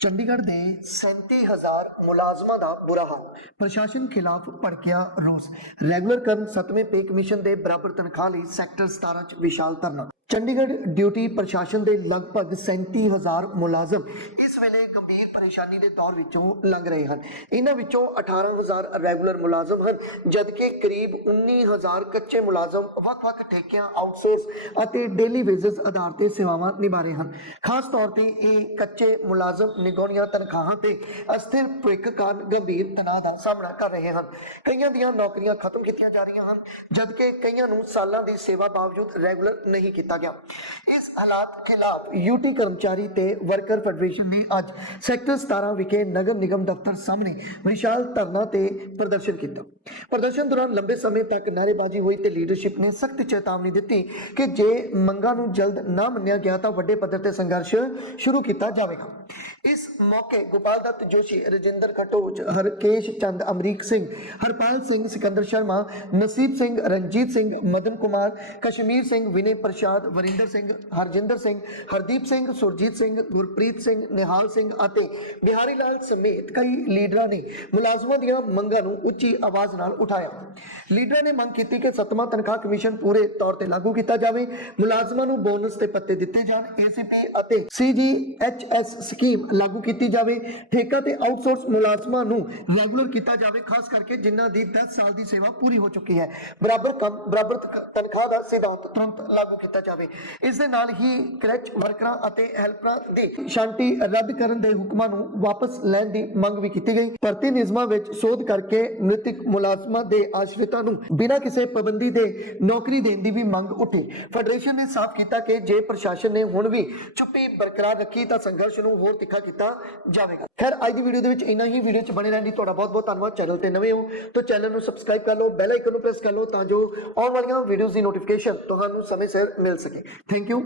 ਚੰਡੀਗੜ੍ਹ ਦੇ 37000 ਮੁਲਾਜ਼ਮਾਂ ਦਾ ਬੁਰਾ ਹਾਲ। ਪ੍ਰਸ਼ਾਸਨ ਖਿਲਾਫ ਭੜਕਿਆ ਰੋਸ। ਰੈਗੂਲਰ ਕਰਨ 7ਵੇਂ ਪੇ ਕਮਿਸ਼ਨ ਦੇ ਬਰਾਬਰ ਤਨਖਾਹ ਲਈ ਸੈਕਟਰ 17 ਚ ਵਿਸ਼ਾਲ ਧਰਨਾ। ਚੰਡੀਗੜ੍ਹ ਡਿਊਟੀ ਪ੍ਰਸ਼ਾਸਨ ਦੇ ਲਗਭਗ 37000 ਮੁਲਾਜ਼ਮ ਇਸ ਵੇਲੇ ਗੰਭੀਰ ਪਰੇਸ਼ਾਨੀ ਦੇ ਦੌਰ ਵਿੱਚੋਂ ਲੰਘ ਰਹੇ ਹਨ। ਇਹਨਾਂ ਵਿੱਚੋਂ 18000 ਰੈਗੂਲਰ ਮੁਲਾਜ਼ਮ ਹਨ, ਜਦਕਿ ਕਰੀਬ 19000 ਕੱਚੇ ਮੁਲਾਜ਼ਮ ਵੱਖ-ਵੱਖ ਠੇਕਿਆਂ ਆਊਟਸੋਰਸ ਅਤੇ ਡੇਲੀ ਵੇਜਸ ਆਧਾਰ ਤੇ ਸੇਵਾਵਾਂ ਨਿਭਾ ਰਹੇ ਹਨ। ਖਾਸ ਤੌਰ ਤੇ ਇਹ ਕੱਚੇ ਮੁਲਾਜ਼ਮ ਨਿਗੋਣੀਆਂ ਤਨਖਾਹਾਂ ਤੇ ਅਸਥਿਰ ਭਵਿੱਖ ਕਾਰਨ ਗੰਭੀਰ ਤਣਾਅ ਦਾ ਸਾਹਮਣਾ ਕਰ ਰਹੇ ਹਨ। ਕਈਆਂ ਦੀਆਂ ਨੌਕਰੀਆਂ ਖਤਮ ਕੀਤੀਆਂ ਜਾ ਰਹੀਆਂ ਹਨ, ਜਦਕਿ ਕਈਆਂ ਨੂੰ ਸਾਲਾਂ ਦੀ ਸੇਵਾ ਬਾਵਜੂਦ ਰੈਗੂਲਰ ਨਹੀਂ ਕੀਤਾ ਗਿਆ। ਇਸ ਹਾਲਾਤ ਖਿਲਾਫ ਯੂਟੀ ਕਰਮਚਾਰੀ ਤੇ ਵਰਕਰ ਫੈਡਰੇਸ਼ਨ ਨੇ ਅੱਜ ਸੈਕਟਰ 17 ਵਿਖੇ ਨਗਰ ਨਿਗਮ ਦਫ਼ਤਰ ਸਾਹਮਣੇ ਵਿਸ਼ਾਲ ਧਰਨਾ ਤੇ ਪ੍ਰਦਰਸ਼ਨ ਕੀਤਾ। ਪ੍ਰਦਰਸ਼ਨ ਦੌਰਾਨ ਲੰਬੇ ਸਮੇਂ ਤੱਕ ਨਾਅਰੇਬਾਜ਼ੀ ਹੋਈ ਤੇ ਲੀਡਰਸ਼ਿਪ ਨੇ ਸਖਤ ਚੇਤਾਵਨੀ ਦਿੱਤੀ ਕਿ ਜੇ ਮੰਗਾਂ ਨੂੰ ਜਲਦ ਨਾ ਮੰਨਿਆ ਗਿਆ ਤਾਂ ਵੱਡੇ ਪੱਧਰ ਤੇ ਸੰਘਰਸ਼ ਸ਼ੁਰੂ ਕੀਤਾ ਜਾਵੇਗਾ। ਇਸ ਮੌਕੇ ਗੋਪਾਲ ਦੱਤ, ਜੋਸ਼ੀ, ਰਜਿੰਦਰ ਖਟੋਚ ਹਰਕੇਸ਼ ਚੰਦ, ਅਮਰੀਕ ਸਿੰਘ, ਹਰਪਾਲ ਸਿੰਘ, ਸਿਕੰਦਰ ਸ਼ਰਮਾ, ਨਸੀਬ ਸਿੰਘ, ਰਣਜੀਤ ਸਿੰਘ, ਮਦਨ ਕੁਮਾਰ, ਕਸ਼ਮੀਰ ਸਿੰਘ, ਵਿਨੇ ਪ੍ਰਸ਼ਾਦ, ਵਰਿੰਦਰ ਸਿੰਘ, ਹਰਜਿੰਦਰ ਸਿੰਘ, ਹਰਦੀਪ ਸਿੰਘ, ਸੁਰਜੀਤ ਸਿੰਘ, ਗੁਰਪ੍ਰੀਤ ਸਿੰਘ, ਨਿਹਾਲ ਸਿੰਘ ਅਤੇ ਬਿਹਾਰੀ ਲਾਲ ਸਮੇਤ ਕਈ ਲੀਡਰਾਂ ਨੇ ਮੁਲਾਜ਼ਮਾਂ ਦੀਆਂ ਮੰਗਾਂ ਨੂੰ ਉੱਚੀ ਆਵਾਜ਼ ਨਾਲ ਉਠਾਇਆ। ਲੀਡਰਾਂ ਨੇ ਮੰਗ ਕੀਤੀ ਕਿ ਸੱਤਵਾਂ ਤਨਖਾਹ ਕਮਿਸ਼ਨ ਪੂਰੇ ਤੌਰ ਤੇ ਲਾਗੂ ਕੀਤਾ ਜਾਵੇ। ਮੁਲਾਜ਼ਮਾਂ ਨੂੰ ਬੋਨਸ ਤੇ ਪੱਤੇ ਦਿੱਤੇ ਜਾਣ। ਏਸੀਪੀ ਅਤੇ ਸੀਜੀਐਚਐਸ ਸਕੀਮ ਲਾਗੂ ਕੀਤੀ ਜਾਵੇ। ਠੇਕਾ ਤੇ ਆਊਟਸੋਰਸ ਮੁਲਾਜ਼ਮਾਂ ਨੂੰ ਰੈਗੂਲਰ ਕੀਤਾ ਜਾਵੇ, ਖਾਸ ਕਰਕੇ ਜਿਨ੍ਹਾਂ ਦੀ 10 ਸਾਲ ਦੀ ਸੇਵਾ ਪੂਰੀ ਹੋ ਚੁੱਕੀ ਹੈ। ਬਰਾਬਰ ਕੰਮ, ਬਰਾਬਰ ਤਨਖਾਹ ਦਾ ਸਿਧਾਂਤ ਤੁਰੰਤ ਲਾਗੂ ਕੀਤਾ ਜਾਵੇ। ਇਸ ਦੇ ਨਾਲ ਹੀ ਕਰੈਚ ਵਰਕਰਾਂ ਅਤੇ ਹੈਲਪਰਾਂ ਦੀ ਸ਼ਾਂਤੀ ਰੱਦ ਕਰਨ ਦੇ ਹੁਕਮਾਂ ਨੂੰ ਵਾਪਸ ਲੈਣ ਦੀ ਮੰਗ ਵੀ ਕੀਤੀ ਗਈ। ਭਰਤੀ ਨਿਯਮਾਂ ਵਿੱਚ ਸੋਧ ਕਰਕੇ ਨਿਤਿਕ ਮੁਲਾਜ਼ਮਾਂ ਦੇ ਆਸ਼ਰਿਤਾਂ ਨੂੰ ਬਿਨਾਂ ਕਿਸੇ ਪਾਬੰਦੀ ਦੇ ਨੌਕਰੀ ਦੇਣ ਦੀ ਵੀ ਮੰਗ ਉੱਠੀ। ਫੈਡਰੇਸ਼ਨ ਨੇ ਸਾਫ਼ ਕੀਤਾ ਕਿ ਜੇ ਪ੍ਰਸ਼ਾਸਨ ਨੇ ਹੁਣ ਵੀ ਚੁੱਪੀ ਬਰਕਰਾਰ ਰੱਖੀ ਤਾਂ ਸੰਘਰਸ਼ ਨੂੰ ਹੋਰ ਤਿੱਖਾ ਕੀਤਾ ਜਾਵੇਗਾ। ਖੈਰ, ਅੱਜ ਦੀ ਵੀਡੀਓ ਦੇ ਵਿੱਚ ਇੰਨਾ ਹੀ। ਵੀਡੀਓ 'ਚ ਬਣੇ ਰਹਿਣ ਲਈ ਤੁਹਾਡਾ ਬਹੁਤ ਬਹੁਤ ਧੰਨਵਾਦ। ਚੈਨਲ ਤੇ ਨਵੇਂ ਹੋ ਤਾਂ ਚੈਨਲ ਨੂੰ ਸਬਸਕ੍ਰਾਈਬ ਕਰ ਲਓ ਬੈਲ ਆਈਕਨ ਨੂੰ ਪ੍ਰੈਸ ਕਰ ਲਓ ਤਾਂ ਜੋ ਆਉਣ ਵਾਲੀਆਂ ਵੀਡੀਓਜ਼ ਦੀ ਨੋਟੀਫਿਕੇਸ਼ਨ ਤੁਹਾਨੂੰ ਸਮੇਂ ਸਿਰ ਮਿਲ ਸਕੇ। Thank you